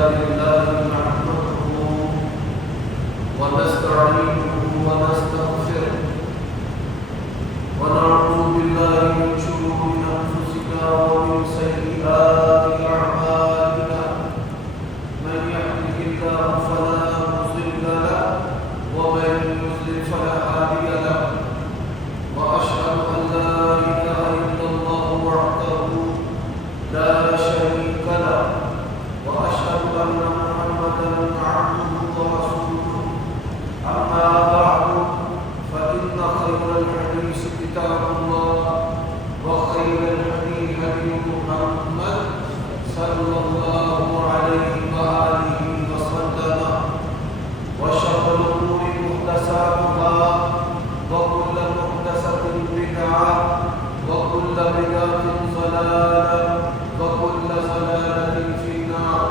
لله نحمده ونستعينه ونستغفره ونعوذ بالله من شرور أنفسنا ومن سيئات أعمالنا من يهده الله فلا مضل له ومن يضلل فلا هادي له وأشهد أن لا إله إلا الله وحده لا شريك له وأشهد أن محمدا عبده ورسوله أما بعد فإن خير الحديث كتاب الله وخير الهدي هدي محمد صلى الله عليه وآله وسلم وشر الأمور محدثاتها وكل محدثة بدعة وكل بدعة ضلالة وكل ضلالة في النار.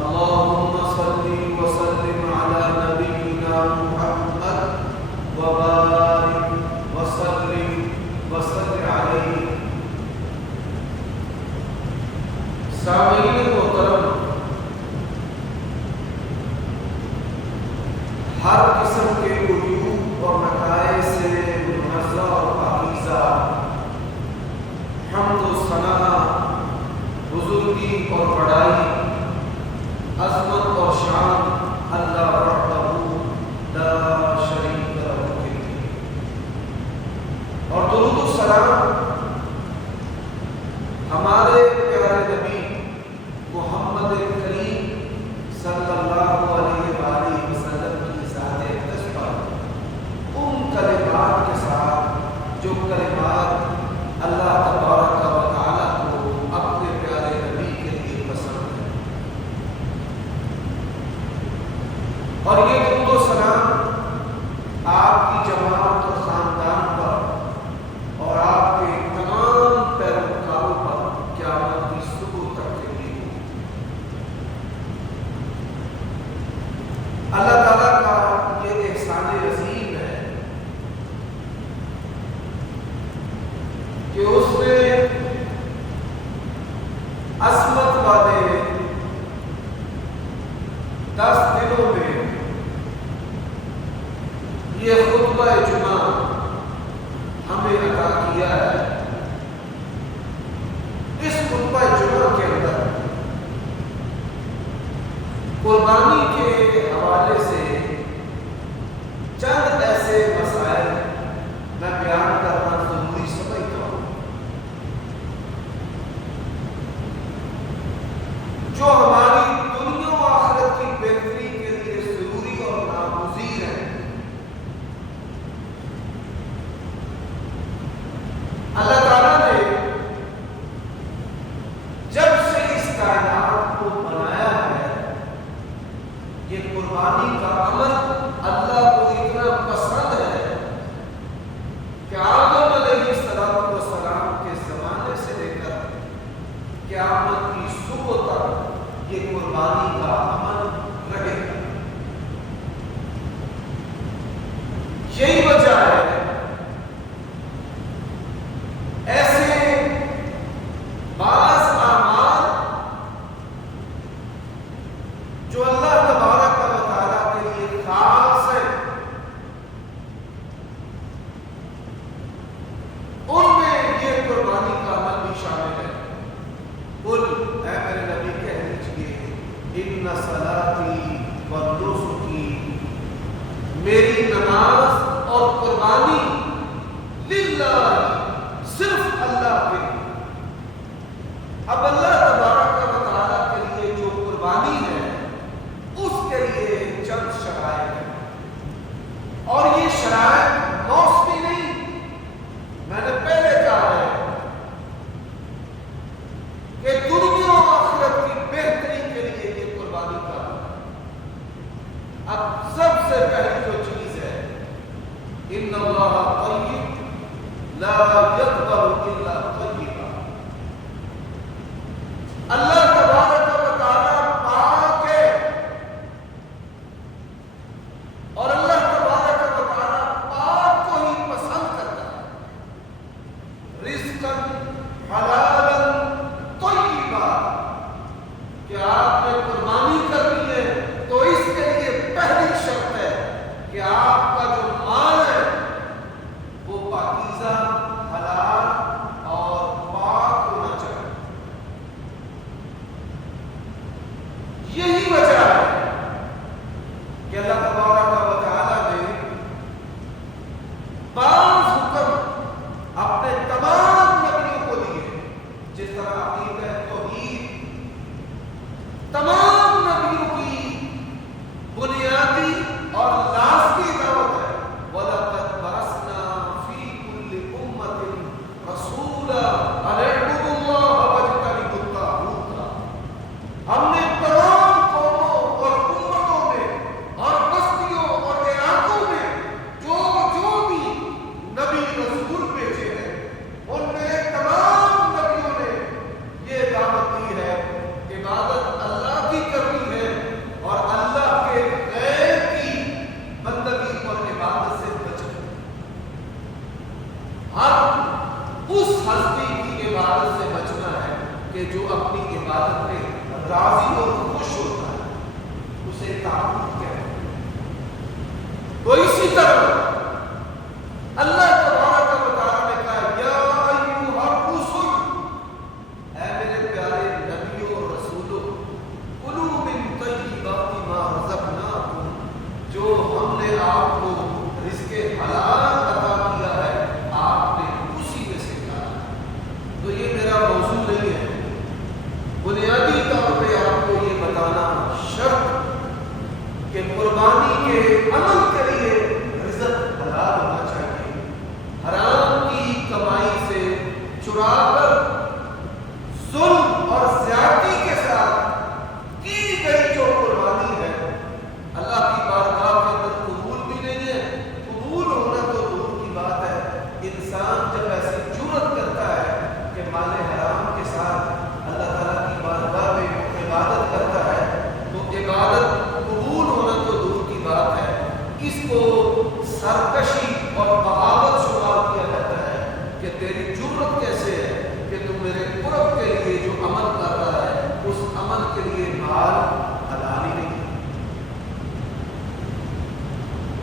اللهم صل وسلم على نبينا محمد وبارك وسلم عليه. سامعین محترم، ہر قسم کے عیوب اور نقائص سے منزہ اور پاکیزہ حمد و ثنا، بزرگی اور بڑائی، عظمت اور شان اللہ وحدہ لا شریک لہ کے لیے، اور درود و سلام ہمارے پیارے نبی محمد کریم صلی اللہ علیہ وآلہ وسلم کی ذات اقدس پر ان کلمات کے ساتھ جو کلمات اللہ تبارک و تعالیٰ کو اپنے پیارے نبی کے لیے پسند ہے. اور یہ درود و سلام آپ کی جماعت اور خاندان پر اور آپ کے تمام پیروکاروں پر قیامت کی صبح تک کے لیے ہو. اللہ تعالیٰ کا یہ احسان عظیم ہے کہ اس نے عظمت والے 10 دنوں میں یہ خطبہ جمعہ ہمیں عطا کیا ہے. اس خطبہ جمعہ کے اندر قربانی کے حوالے سے چند ایسے مسائل میں بیان کرنا ضروری سمجھتا ہوں جو ہماری دنیا و آخرت کی بہتری کے لیے ضروری اور ناگزیر ہیں. اللہ تعالیٰ نے جب سے اس کائنات کو بنایا ہے یہ قربانی کا عمل اللہ کو اتنا پسند ہے کہ آدم علیہ السلام کے زمانے سے لے کر قیامت کی صبح تک یہ قربانی کا عمل رہے گا. یہی وجہ ہے ایسے بعض اعمال جو اللہ تبارک و تعالیٰ کے لیے خاص ہے ان میں یہ قربانی کا عمل بھی شامل ہے. قل اے میرے نبی کہہ دیجئے ان صلاتی و نسکی، میری نماز اور قربانی للہ، صرف اللہ کے لیے. اب اللہ تبارک و تعالیٰ کے لیے جو قربانی ہے اس کے لیے چند شرائط ہیں، اور یہ شرائط موسمی نہیں، میں نے پہلے کہا ہے کہ دنیا و آخرت کی بہتری کے لیے یہ قربانی کا. اب سب سے پہلی جو چیز ہے ان اللہ طیب لا یقبل الا طیبا، اللہ تبارک و تعالیٰ پاک ہے اور اللہ تبارک و تعالیٰ پاک کو ہی پسند کرتا ہے. رزقاً حلالاً طیبا، کہ آپ نے قربانی الرسول ان اعبدوا اللہ واجتنبوا الطاغوت. ہم نے تمام قوموں اور امتوں میں اور بستیوں اور علاقوں میں جو بھی نبی رسول بھیجے ہیں ان میں تمام نبیوں نے یہ دعوت دی ہے عبادت اللہ کی کرنی ہے اور اللہ کے غیر کی بندگی اور عبادت سے بچنا. ہر اس ہستی کی عبادت سے بچنا ہے کہ جو اپنی عبادت میں راضی اور خوش ہوتا ہے, اسے تعبد کہتے ہیں. تو اسی طرح اللہ تبارک و تعالیٰ نے کہا یا ایھا الرسل, اے میرے پیارے نبیوں اور رسولوں, کلوا من طیبات ما رزقناکم, جو ہم نے آپ کو رزق حلال عطا کیا ہے آپ نے اسی میں سے کھانا. تو یہ میرا موضوع نہیں ہے, بنیادی طور پہ آپ کو یہ بتانا شرط کہ قربانی کے عمل کے لیے رزق حلال ہونا چاہیے. حرام کی کمائی سے چرا کر ظلم اور زیادتی کے ساتھ کی گئی جو قربانی ہے اللہ کی بارگاہ کے اندر قبول بھی نہیں ہے. قبول ہونا تو دور کی بات ہے. انسان جب ایسی جرأت کرتا ہے کہ مال حرام کے ساتھ اللہ تعالیٰ کی بارگاہ میں عبادت کرتا ہے تو عبادت قبول ہونا تو دور کی بات ہے, اس کو سرکشی اور بغاوت شمار کیا جاتا ہے کہ تیری جرأت کیسے ہے کہ تم میرے قرب کے لیے جو عمل کر رہا ہے اس عمل کے لیے مال حلال ہی نہیں.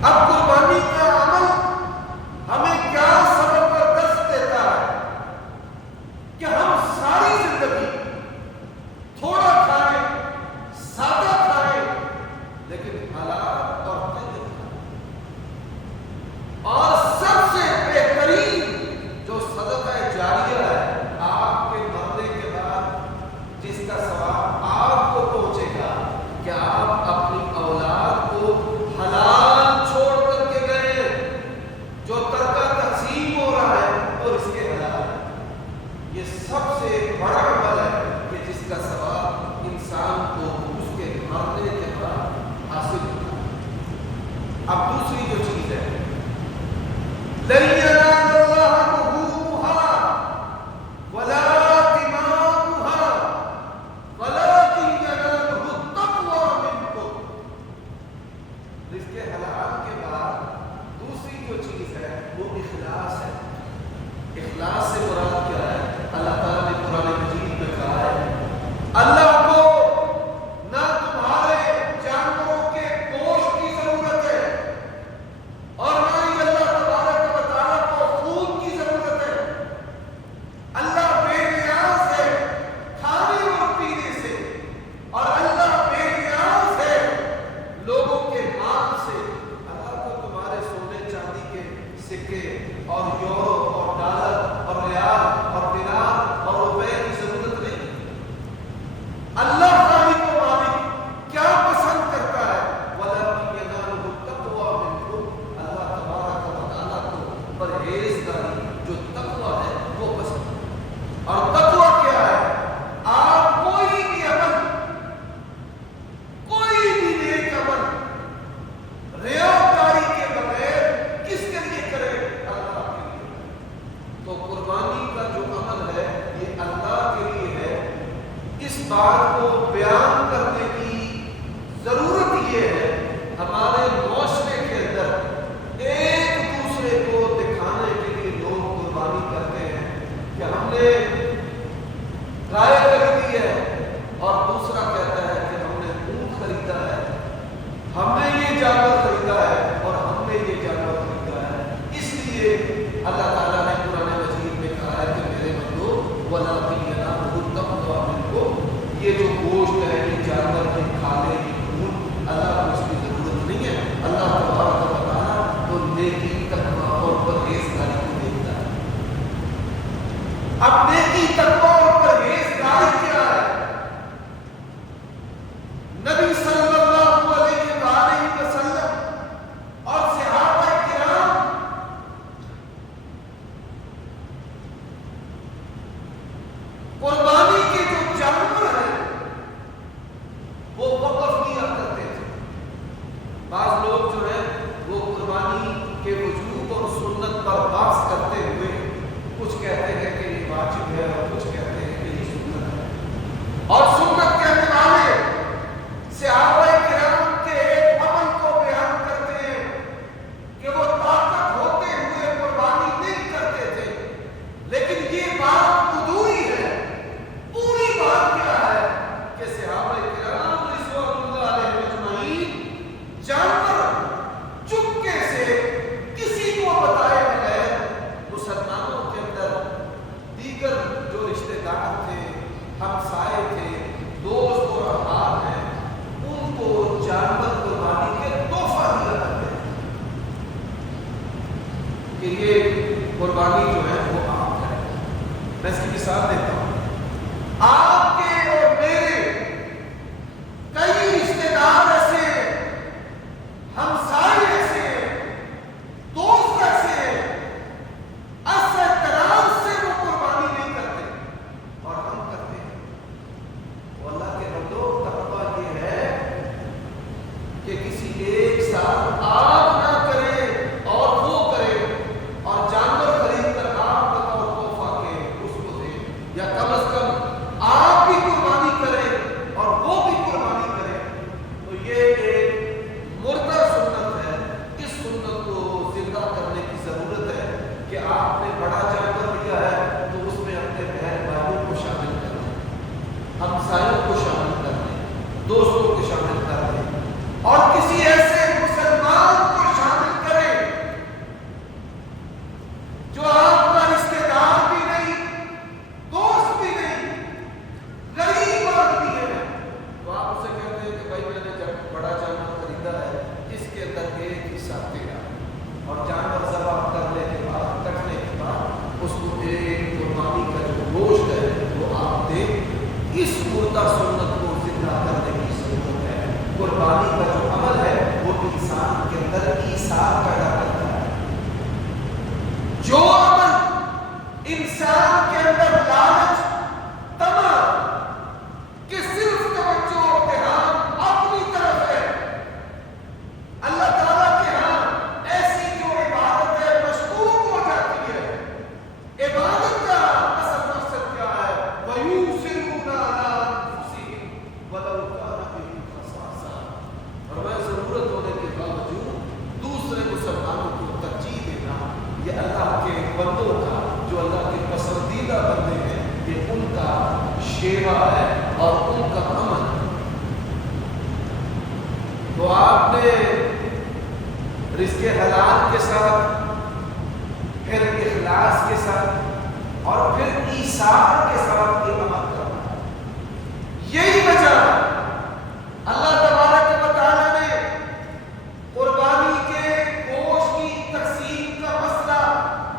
اب قربانی کا عمل ہمیں کیا سبب اور درس دیتا ہے کہ ہم ساری زندگی تھوڑا کھائیں, سادہ کھائیں, لیکن حلال اور طیب کھائیں. اور سب سے بہترین جو صدقہ جاریہ ہے آپ کے مرنے کے بعد جس کا ثواب آپ کو پہنچے گا کہ آپ اپنی اولاد کو حلال چھوڑ کر کے گئے, جو ترکہ تقسیم ہو رہا ہے اور اس کے حلال ہے. یہ سب سے بڑا عمل ہے کہ جس کا ثواب انسان کو اس کے مرنے کے بعد حاصل ہوتا ہے. اب دوسری جو چیز ہے لَن يَنَالَ اللَّهَ لُحُومُهَا وَلَا دِمَاؤُهَا وَلَٰكِن يَنَالُهُ التَّقْوَىٰ مِنكُمْ. رزق حلال کے بعد دوسری جو چیز ہے وہ اخلاص ہے. اخلاص سے مراد کیا ہے؟ اللہ تعالیٰ نے قرآن مجید میں کہا ہے اللہ کو نہ تمہارے جانوروں کے گوشت کی ضرورت ہے اور نہ ہی اللہ تبارک و تعالیٰ کو خون کی ضرورت ہے. اللہ بے نیاز ہے کھانے اور پینے سے, اور اللہ بے نیاز ہے لوگوں کے مال سے. اللہ کو تمہارے سونے چاندی کے سکے اور یورو اور ڈالر اور ریال اور دینار اور روپے کی ضرورت نہیں. اللہ خالق و مالک کیا پسند کرتا ہے؟ وَلَٰكِن يَنَالُهُ التَّقْوَىٰ مِنكُمْ. اللہ تبارک و تعالیٰ کو پرہیزگاری جو تقویٰ ہے وہ پسند ہے. اور تقویٰ کیا ہے؟ آپ کوئی بھی عمل, کوئی بھی نیک عمل ریاکاری کے بغیر کس کے لیے کرے؟ اللہ کے لیے. تو قربانی کا جو عمل ہے یہ اللہ کے لیے ہے. اس بات کو بیان کرنے کی ضرورت یہ ہے ہمارے معاشرے کے اندر ایک دوسرے کو دکھانے کے لیے لوگ قربانی کرتے ہیں کہ ہم نے گائے خریدی ہے اور دوسرا کہتا ہے کہ ہم نے اونٹ خریدا ہے, ہم نے یہ جانور خریدا ہے اور ہم نے یہ جانور خریدا ہے. اس لیے اللہ تعالیٰ نے قرآن مجید میں کہا ہے کہ میرے بندو وَلَٰكِن يَنَالُهُ التَّقْوَىٰ مِنكُمْ. یہ جو گوشت ہے یہ جانور کے کھالے یہ خون اللہ کو اس کی ضرورت نہیں ہے. اللہ تبارک و تعالیٰ تو نیکی تقویٰ اور پرہیزگاری کو دیکھتا ہے. اب نیکی تقویٰ اور پرہیزگاری کیا ہے؟ نبی صلی اللہ علیہ وآلہ وسلم اور صحابہ کرام میں اس کی مثال دیتا ہوں. آپ کے اور میرے کئی رشتے دار ایسے ہیں، ہمسائے ایسے ہیں، دوست ایسے ہیں، اس احترام سے وہ قربانی نہیں کرتے اور ہم کرتے ہیں. وہ اللہ کے بندو، تقویٰ یہ ہے کہ کسی ایک ساتھ آپ نہ کریں اور وہ کرے، اور جانور خرید کر آپ بطور تحفہ کے اس کو دیں، یا کم از کم آپ بھی قربانی کریں اور وہ بھی قربانی کریں. تو یہ ایک مردہ سنت ہے. اس سنت کو زندہ کرنے کی ضرورت ہے کہ آپ نے بڑا جانور لیا ہے تو اس میں اپنے بہن بھائیوں کو شامل کر دیں، ہمسایوں کو شامل کر دیں، دوستوں کو شامل کر دیں، اور کسی ایسے مسلمان کو شامل کریں جو آپ کا رشتے دار بھی نہیں، دوست بھی نہیں، غریب آدمی ہے. تو آپ اسے کہتے ہیں کہ بھائی میں نے جب بڑا جانور خریدا ہے اس کے اندر ایک حصہ تیرا، اور جانور ذبح کرنے کے بعد، کٹنے کے بعد اس کو ایک قربانی کا جو گوشت ہے وہ آپ دیں. اس مردہ سنت کو زندہ کرنے کی ضرورت ہے. قربانی کا جو عمل ہے وہ انسان کے اندر ایثار پیدا کرتا ہے. جو عمل انسان کے اندر لالچ، طمع، کہ صرف توجہ اور دھیان اپنی طرف ہے، اللہ تعالیٰ کے ہاں ایسی جو عبادت ہے مشکوک ہو جاتی ہے. عبادت کا اصل مقصد کیا ہے؟ وَيُؤْثِرُونَ عَلَىٰ أَنفُسِهِمْ وَلَوْ كَانَ بِهِمْ خَصَاصَةٌ. اور وہ ضرورت ہونے کے باوجود دوسرے مسلمانوں کو ترجیح دینا، یہ اللہ کے بندوں کا، جو اللہ کے پسندیدہ بندے ہیں، یہ ان کا شیوا ہے اور ان کا عمل. تو آپ نے رزق حلال کے ساتھ، پھر اخلاص کے ساتھ، اور پھر ایثار کے ساتھ یہ عمل کرنا. یہی وجہ اللہ تبارک و تعالیٰ نے قربانی کے گوشت کی تقسیم کا مسئلہ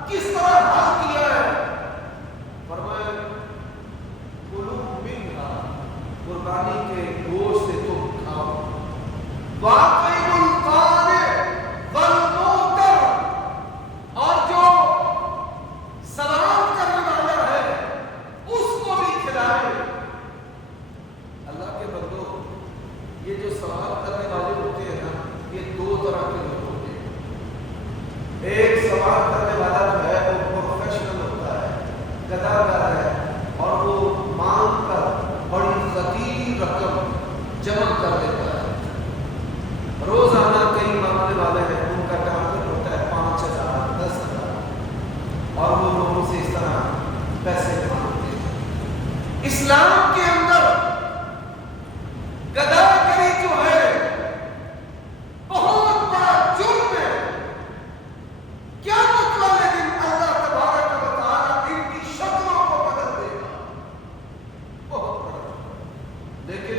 کس طرح حل کیا ہے. فرمایا کلوا منہا، قربانی کے گوشت سے تم کھاؤ، وَأَطْعِمُوا الْقَانِعَ وَالْمُعْتَرَ، اور جو سوال کرنے والا ہے اس کو بھی کھلائے. اللہ کے بندو، یہ جو سوال کرنے والے ہوتے ہیں نا، یہ دو طرح کے لوگ ہوتے ہیں. ایک سوال کرنے والا جو ہے وہ پروفیشنل ہوتا ہے، گداگر ہے، اور وہ مانگ کر بڑی خطیر رقم جمع کر دیتا ہے. روزانہ کئی مانگنے والے ہیں، ان کا ٹارگیٹ ہوتا ہے 5,000 10,000، اور وہ لوگوں سے اس طرح پیسے مانگتے ہیں. اسلام کے اندر گداگری جو ہے بہت بڑا جرم ہے. قیامت والے دن اللہ تبارک و تعالیٰ ان کی شکلوں کو بدل دے گا. بہت بڑا. لیکن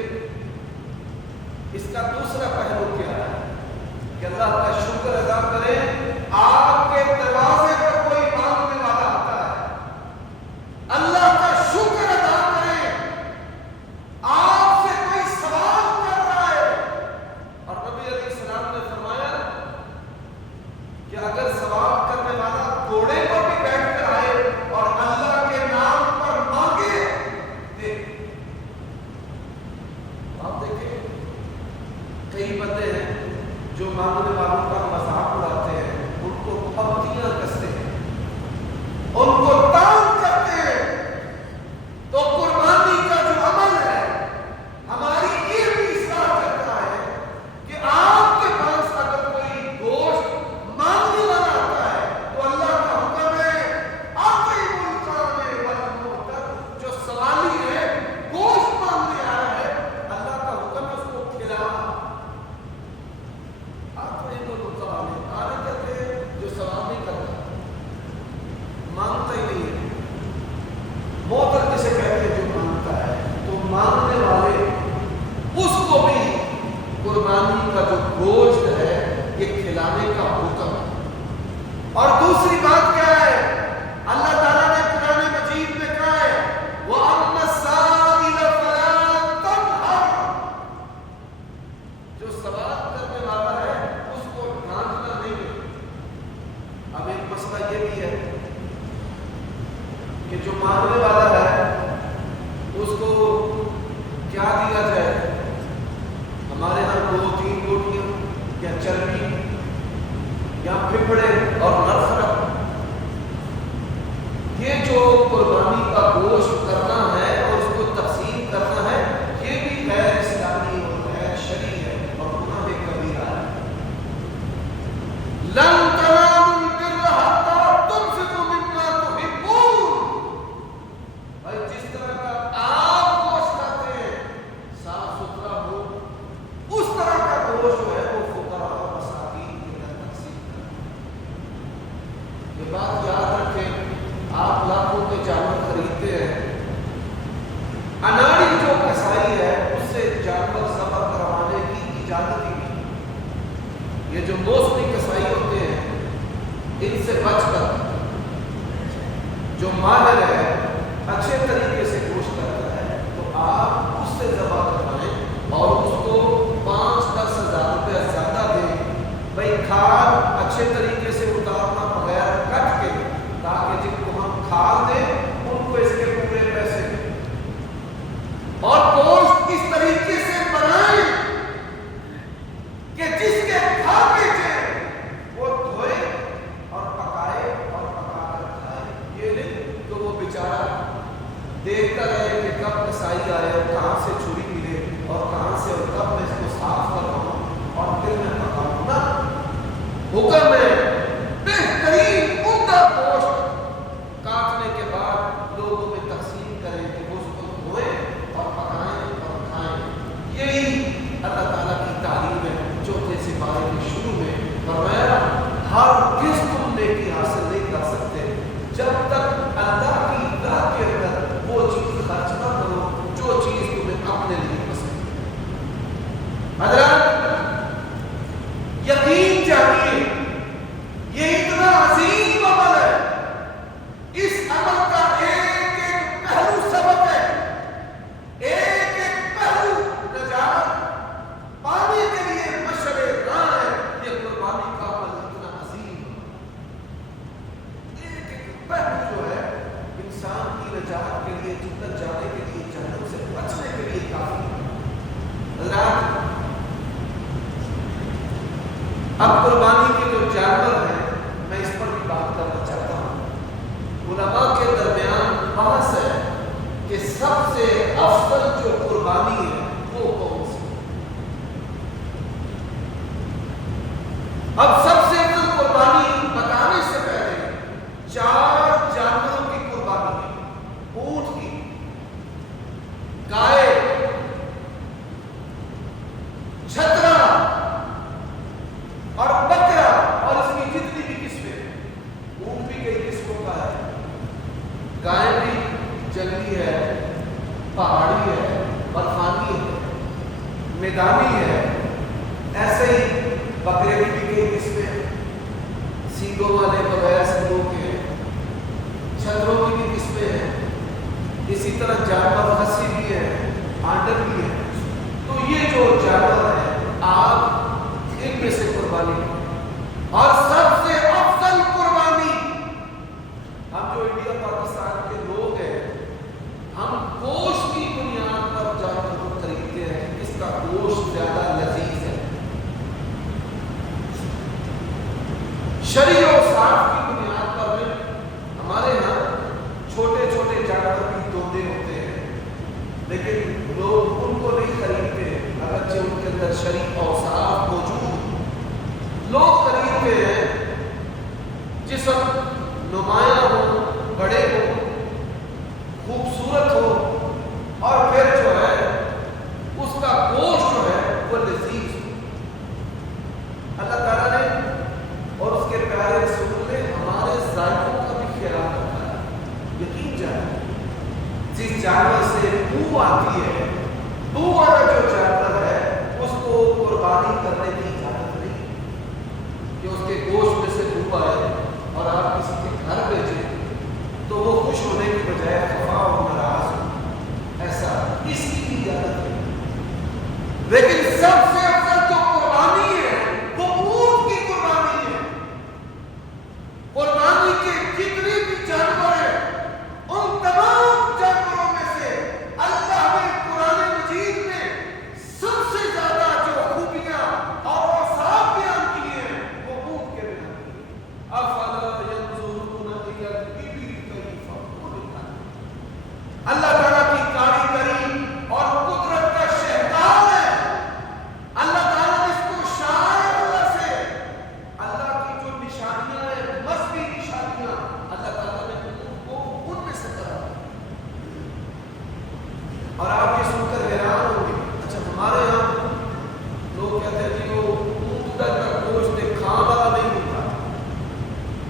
اس کا دوسرا پہلو کیا ہے کہ اللہ کا شکر ادا کریں. آپ کے دروازے پر کوئی مانگنے والا آتا ہے، اللہ کا شکر ادا کریں کیا دیا جائے؟ ہمارے یہاں 2-3 روٹیاں یا چربی یا پھپھڑے اور نرخرا، یہ جو قربانی کا گوشت کرنا ہے اور اس کو تقسیم کرنا ہے، یہ بھی غیر اسلامی اور غیر شرعی ہے اور گناہ کبیرہ ہے۔ لن تنالوا البر حتى تنفقوا مما تحبون، بھائی جس طرح کا آپ گوشت کھاتے ہیں صاف ستھرا ہو، اس طرح کا گوشت جو ہے وہ فقراء اور مساکین کے اندر تقسیم کریں۔ یہ بات یاد رکھیں، آپ لاکھوں کے جانور خریدتے ہیں، اناڑی جو کسائی ہے اس سے جانور ذبح کروانے کی اجازت ہی نہیں۔ یہ جو موسمی کسائی ہوتے ہیں ان سے بچ کر جو ماہر ہے اچھے طریقے سے گوشت کرتا ہے تو آپ اس سے ذبح کروائیں اور اس کو 5-10 ہزار روپیہ زیادہ دیں، بھائی کھال اچھے طریقے سے اتارنا بغیر کٹ کے، تاکہ جن کو ہم کھال دیں ان کو اس کے پورے پیسے دیں، اور گوشت اس طریقے سے بنائیں کہ جس کے کھا کے جائے وہ دھوئے اور پکائے اور پکا کر کھائے۔ یہ نہیں تو وہ بیچارہ دیکھتا رہے کہ کب کسائی آئے اور کہاں سے چھری ملے اور کہاں سے اور کب میں اس کو صاف کرواؤں اور پھر میں پکاؤں نا۔ حکم ہے بہترین عمدہ گوشت کاٹنے کے بعد لوگوں میں تقسیم کریں کہ وہ اس کو دھوئیں اور پکائیں اور کھائیں۔ یہی اللہ تعالیٰ کی تعلیم ہے۔ چوتھے سپارے کے شروع میں فرمایا ہرگز تم نیکی حاصل نہیں کر سکتے جب تک اللہ کی راہ کے اندر وہ چیز خرچ نہ کرو جو چیز تمہیں اپنے لیے پسند ہے۔ حضرات یقین چاہیے، یہ اتنا عظیم عمل ہے، اس عمل کا ایک ایک پہلو سبق ہے، ایک ایک پہلو نجات پانے کے لیے مشعل راہ ہے۔ یہ قربانی کا عمل اتنا عظیم ہے، ایک ایک پہلو جو ہے انسان کی نجات کے لیے، جنت جانے کے لیے، جہنم سے بچنے کے لیے کافی ہے۔ حضرات اب قربانی کے جو جانور ہیں میں اس پر بھی بات کرنا چاہتا ہوں۔ علماء کے درمیان بحث ہے کہ سب سے افضل جو قربانی ہے وہ کون سی؟ اب سب سے افضل قربانی بتانے سے پہلے 4 جانوروں کی قربانی ہے، اونٹ کی، گائے، چھترا اور بکرا اور اس کی جتنی بھی قسمیں۔ اونٹ بھی کئی قسموں کا ہے، گائے بھی جنگلی ہے، پہاڑی ہے، برفانی ہے، میدانی ہے، ایسے ہی بکرے کی بھی کئی قسمیں، سینگوں والے بغیر سینگوں کے، چھتروں کی بھی قسمیں ہیں، اسی طرح جانور خصی بھی ہے، آنڈر بھی ہے۔ تو یہ جو جانور ہیں آپ ان میں سے قربانی کریں، اور سب سے افضل قربانی، ہم جو انڈیا پاکستان کے لوگ ہیں ہم گوشت کی بنیاد پر جانور کو خریدتے ہیں، اس کا گوشت زیادہ لذیذ ہے۔ شرعی اور صاف کی بنیاد پر میں ہمارے یہاں چھوٹے چھوٹے جانور کی دوندے ہوتے ہیں، لیکن لوگ ان کو نہیں خریدتے اگرچہ ان کے اندر شرعی اوصاف موجود۔ لوگ خریدتے ہیں جسم نمایاں ہو، بڑے ہو، خوبصورت ہو، اور پھر جو ہے اس کا گوشت جو ہے وہ لذیذ ہو۔ اللہ تعالیٰ نے اور اس کے پیارے رسول نے ہمارے ذائقوں کا بھی خیال رکھا ہے۔ یقین جائے جس جانور سے بو آتی ہے، بو والا جو جانور ہے اس کو قربانی کرنے کی اجازت نہیں کہ اس کے گوشت میں سے بو آئے اور آپ کسی کے گھر بھیجیں تو وہ خوش ہونے کی بجائے خفا اور ناراض ہو، ایسا اس کی اجازت نہیں۔ لیکن سب سے افضل جو قربانی ہے وہ اونٹ کی قربانی ہے۔ قربانی کے جتنے بھی جانور ہیں ان تمام جانوروں میں سے اللہ نے قرآن مجید اور آپ یہ سن کر حیران ہوں گے، اچھا ہمارے یہاں لوگ کہتے ہیں کہ وہ اونٹ کا گوشت کھانے والا نہیں ہوتا.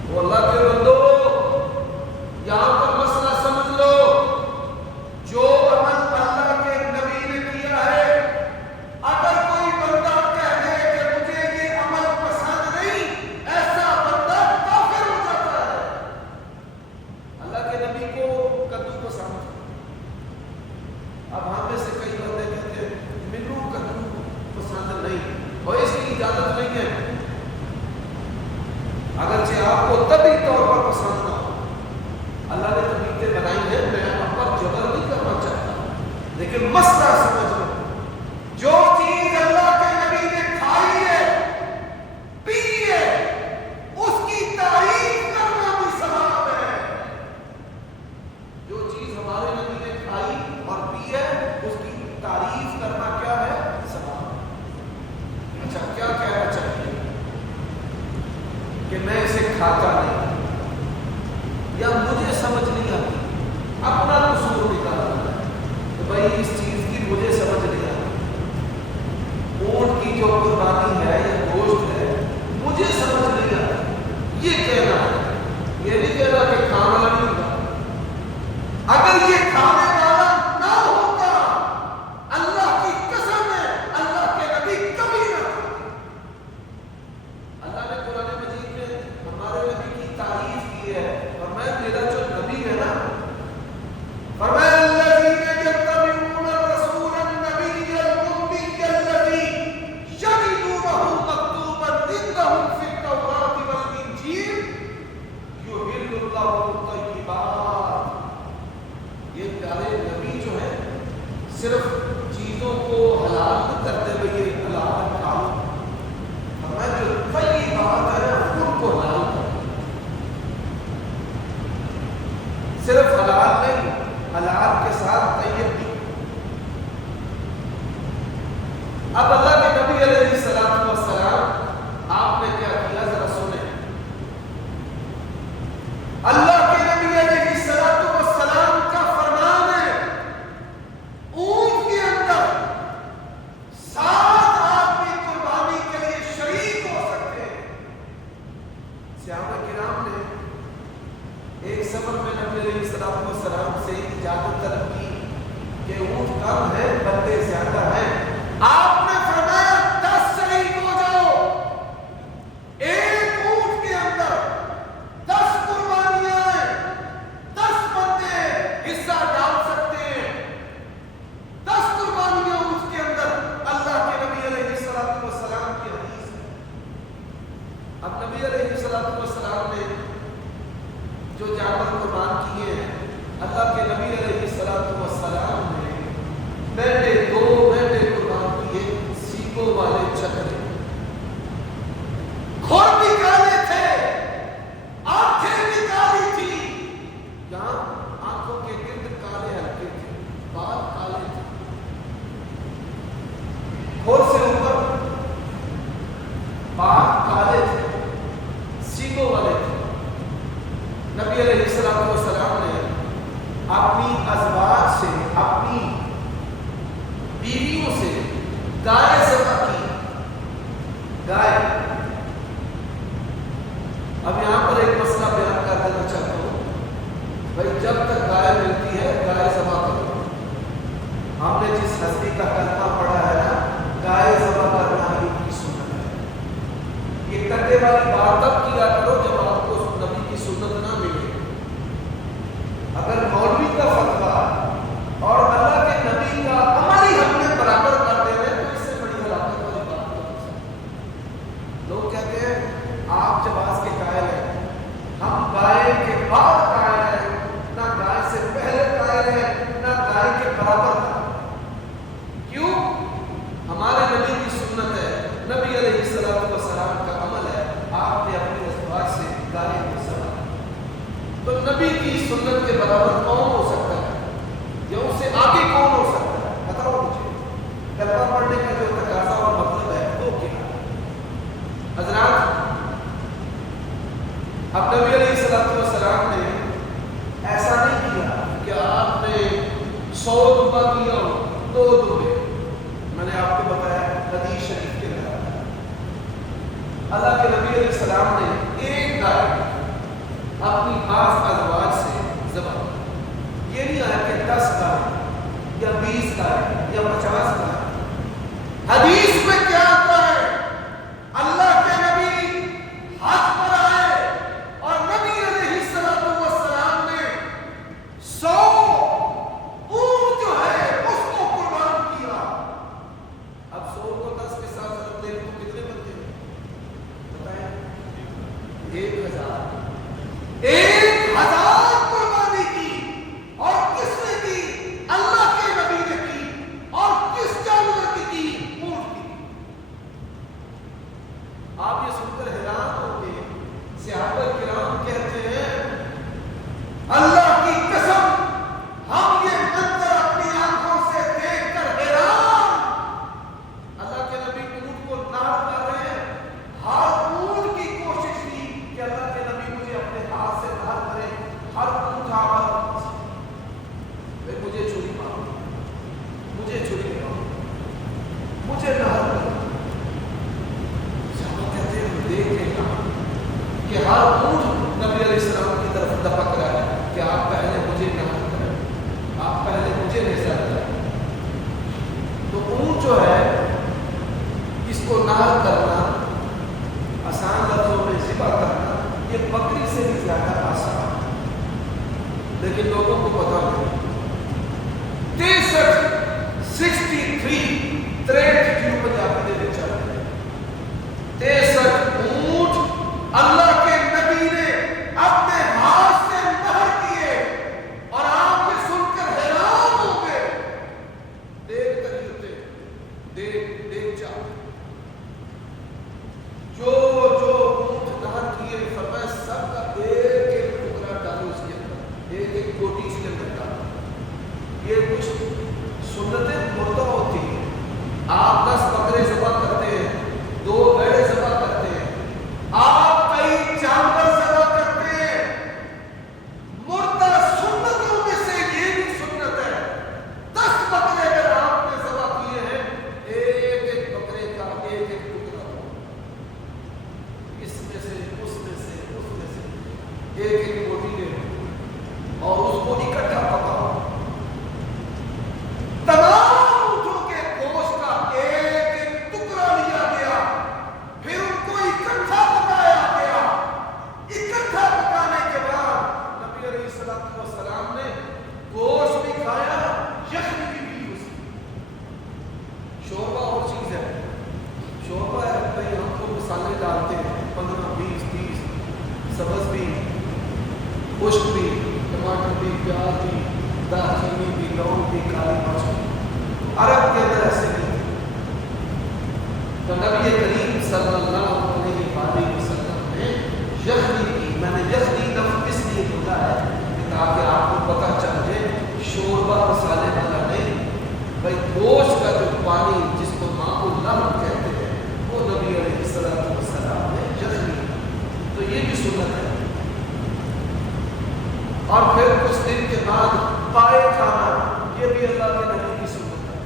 وہ اللہ کے بندو، یہاں پر مسئلہ سمجھ لو، جو عمل اللہ کے نبی نے کیا ہے، اگر کوئی بندہ کہہ دے کہ مجھے یہ عمل پسند نہیں، ایسا بندہ کافر ہو جاتا ہے. اللہ کے نبی کو کدو پسند ہے. اب ہم میں سے کئی بندے کہتے ہیں مینو کدو پسند نہیں، اور اس کی اجازت نہیں ہے، اگرچہ آپ کو طبی طور پر پسند نہ ہو. اللہ نے طبیعتیں بنائی ہیں، میں آپ پر جبر نہیں کرنا چاہتا، لیکن مسئلہ سمجھ لو، جو چیز اللہ کے نبی نے کھائی ہے، پی ہے، اس کی تعریف کرنا بھی ثواب ہے. جو چیز ہمارے نبی نے کھائی اور پی ہے، اس کی تعریف کرنا کیا ہے؟ ثواب. اچھا کیا کہنا چاہیے کہ میں اسے کھاتا نہیں، یا مجھے سمجھ نہیں آتی، اپنا قصور نکالنا ہے کہ بھائی اس چیز کی مجھے سمجھ نہیں آتی. اونٹ کی جو قربانی ہے یا گوشت ہے، مجھے سمجھ نہیں آتی، یہ کہنا ہے. یہ نہیں کہنا کہ کھانا نہیں ہوگا. اگر یہ کھانے والا نہ ہوتا، اللہ کی قسم ہے اللہ کے نبی کبھی نہ کھاتے. اللہ نے قرآن مجید میں ہمارے نبی کی تعریف کی ہے، اور میرا جو نبی ہے نا، فرمایا الذین یتبعون الرسول النبی الأمی الذی یجدونہ مکتوبا عندہم فی التوراۃ والانجیل یحل لهم الطیبات. یہ پیارے نبی جو ہے صرف چیزوں کو حلال نہ کرتے ہوئے یہ حلال کھا لو، فرمایا جو طیبات ہے ان کو حلال کرو. صرف حلال نہیں، حلال کے ساتھ طیب بھی. اب اللہ کے نبی علیہ الصلوۃ والسلام آپ نے کیا کیا ذرا سنیں. اللہ کے نبی علیہ الصلوۃ والسلام کا فرمان ہے، اونٹ کے اندر 7 آدمی قربانی کے لیے شریک ہو سکتے ہیں. صحابہ کرام نے ایک سفر میں نبی علیہ الصلوۃ والسلام سے اجازت طلب کی کہ اونٹ کم ہے، بندے زیادہ ہیں. آپ نے فرمایا 10 شریک ہو جاؤ. ایک اونٹ کے اندر 10 قربانیاں ہیں، 10 بندے حصہ ڈال سکتے ہیں. 10 قربانیاں اونٹ کے اندر. اللہ کے نبی علیہ الصلوۃ والسلام کی حدیث ہے. اب نبی علیہ الصلوۃ والسلام نے جو جانور قربان کیے ہیں، اللہ کے نبی علیہ الصلوۃ والسلام نے دو مینڈے قربان کیے، سینگوں والے چکرے. کھور بھی کالے تھے، آنکھیں بھی کالی تھی، یہاں آنکھوں کے گرد کالے ہلکے تھے، بال کالے تھے. کھور سے اوپر بال کالے تھے، سینگوں والے تھے. نبی علیہ الصلوۃ والسلام نے اپنی ازواج سے، اپنی بیویوں سے گائے ذبح کی. گائے. اب یہاں پر ایک مسئلہ بیان کر دینا چاہتا ہوں. بھائی جب تک گائے ملتی ہے گائے ذبح کرو. ہم نے جس ہستی کا کلمہ پڑھا ہے نا، گائے ذبح کرنا ہی کی سنت ہے. یہ کٹے والی بات تب کیا کرو جب آپ کو نبی کی سنت نہ ملے. اگر مولوی کا فتویٰ اور اللہ کے نبی کا عمل ہی ہم نے برابر کر دے رہے تو اس سے بڑی ہلاکت والی بات نہیں ہو سکتی. لوگ کہتے ہیں آپ جواز کے قائل ہیں، ہم گائے کے بعد قائل ہیں، نہ گائے سے پہلے قائل ہیں، نہ گائے کے برابر قائل. کیوں؟ ہمارے نبی کی سنت ہے، نبی علیہ الصلوۃ والسلام کا عمل ہے. آپ نے اپنی ازواج سے گائے کو ذبح. تو نبی کی سنت کے برابر کون ہو سکتا ہے، یا اس سے آگے کون ہو سکتا ہے؟ بتاؤ مجھے. کلمہ پڑھنے کا جو تقاضا اور مطلب ہے وہ کیا ہے؟ حضرات، اب نبی علیہ الصلوۃ والسلام نے ایسا نہیں کیا کہ آپ نے 100 دفعہ کیا دو دورے میں نے آپ کو بتایا حدیث شریف کے اندر اللہ کے نبی علیہ السلام نے ایک گائے اپنی بعض ازواج سے ذبح کی. یہ نہیں آیا کہ 10 گائے یا 20 گائے یا 50 گائے. حدیث میں کیا آتا ہے؟ اللہ کے نبی حج پر آئے اور نبی علیہ السلام نے 100 اونٹ جو ہے اس کو قربان کیا. اب 100 کو 10 کے ساتھ ضرب دیں تو کتنے بنتے ہیں بتائیں؟ 1000 قربانی کی. اور کس نے کی؟ اللہ کے نبی نے کی. اور کس جانور کی کی؟ اونٹ کی. آپ یہ سن کر حیران ہوں گے. صحابہ کرام کہتے ہیں اللہ کی قسم ہم یہ منظر اپنی آنکھوں سے دیکھ کر حیران. اللہ کے نبی اونٹ کو نہر کر رہے ہیں. ہر اونٹ کی کوشش کی کہ اللہ کے نبی مجھے اپنے ہاتھ سے نہر کرے. ہر اونٹ آواز مجھے چھری مارو, مجھے چھری مارو, مجھے نہر کرو. صحابہ کہتے ہیں دیکھ کے کہا کہ ہر اونٹ نبی علیہ السلام کی طرف دپک رہا ہے کہ آپ پہلے مجھے نہر کریں, آپ پہلے مجھے نثار کریں. تو اونٹ جو ہے اس کو نہر کرنا آسان لفظوں میں ذبح کرنا یہ بکری سے بھی زیادہ آسان ہے. لیکن لوگوں کو پتا نہیں. 63 پنجابی دے چل رہے 63 اونٹ اللہ کے نبی نے اپنے ہاتھ سے نہر کیے. اور آپ یہ سن کر حیران ہو گئے. دیکھ کر ہوتے دیکھ جا جو اونٹ نہر کیے فرمایا سب کا ایک ٹکڑا ڈالو اس کے اندر, ایک گوٹی اس کے اندر ڈالو. یہ کچھ سنتیں مردہ ہوتی ہیں. آپ 10 بکرے ذبح کرتے ہیں, 2 بھیڑیں ذبح کرتے ہیں, آپ کئی جانور ذبح کرتے ہیں. مردہ سنتوں میں سے یہ بھی سنت ہے. 10 بکرے اگر آپ نے ذبح کیے ہیں, ایک بکرے کا ایک ٹکڑا ہو, اس میں سے اس میں سے ایک بوٹی لے اور اس کو اکٹھا پکاؤ. تمام اونٹوں کے گوشت کا ایک ٹکڑا لیا گیا, پھر ان کو اکٹھا پکایا گیا. اکٹھا پکانے کے بعد نبی علیہ السلام نے گوشت بھی کھایا, یخنی بھی پی. اس شوربہ اور چیز ہے. شوربہ ہے بھائی ہم کو مسالے ڈالتے ہیں 15 20 30 سبز بھی, خشک بھی, ٹماٹر بھی, پیاز بھی, دارچینی بھی, لونگ بھی, کالی مرچ بھی. عرب کے اندر ایسے نہیں. تو نبی کریم صلی اللہ علیہ وسلم نے یخنی کی. میں نے یخنی لفظ اس لیے بولا ہے کہ تاکہ آپ کو پتہ چل جائے شوربہ مسالے والا نہیں. بھائی گوشت کا جو پانی جس کو ماں لحم کہتے ہیں وہ نبی علیہ السلام نے یخنی. تو یہ بھی سنت ہے. اور پھر کچھ دن کے بعد پائے کھانا, یہ بھی اللہ کے نبی کی سنت ہے.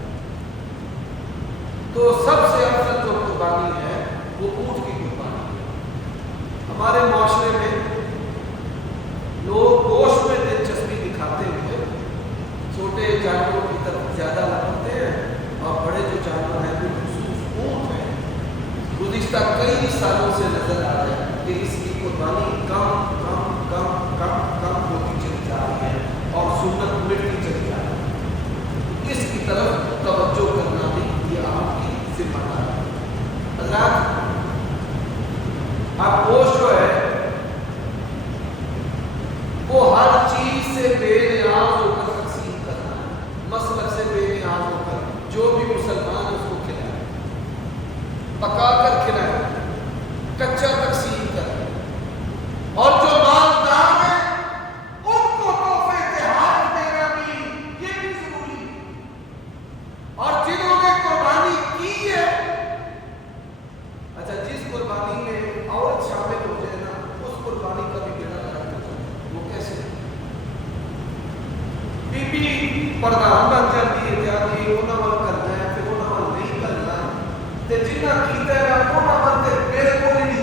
تو سب سے افضل جو قربانی ہے وہ اونٹ کی قربانی ہے. ہمارے معاشرے میں لوگ گوشت میں دلچسپی دکھاتے ہوئے چھوٹے جانوروں کی طرف زیادہ لگتے ہیں اور بڑے جو جانور ہیں بالخصوص اونٹ ہیں گزشتہ کئی سالوں سے نظر آ رہا ہے کہ اس کی قربانی کم ہوتی چلی جا رہی ہے اور سنت مٹتی چلی جا رہی ہے. اس کی طرف توجہ کرنا بھی یہ آپ کی ذمہ داری ہے. حضرات اب گوشت جو ہے وہ ہر چیز سے بے نیاز ہو کر تقسیم کرنا ہے. مسلک سے بے نیاز ہو کر جو بھی مسلمان اس کو کھلائے, پکا کر کھلائے, کچا تقسیم کرے, اور جو مالدار ہیں ان کو تحفے تحائف دینا بھی یہ بھی ضروری ہے. اور جنہوں نے قربانی کی ہے, اچھا جس قربانی میں عورت شامل ہو جائے نا اس قربانی کا بھی بیڑا لگا. وہ کیسے بی بی ਪ੍ਰਧਾਨ ਬਣ ਜਾਂਦੀ ਹੈ ਤੇ ਆਦੀ ਉਹਨਾਂ ਵੱਲ ਕਰਨਾ ਹੈ ਤੇ ਉਹਨਾਂ ਵੱਲ ਨਹੀਂ ਕਰਨਾ ਤੇ ਜਿੰਨਾ ਕੀਤਾ ਹੈ ਉਹਨਾਂ ਵੱਲ ਤੇ ਬਿਲਕੁਲ ਹੀ ਨਹੀਂ।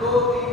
2-3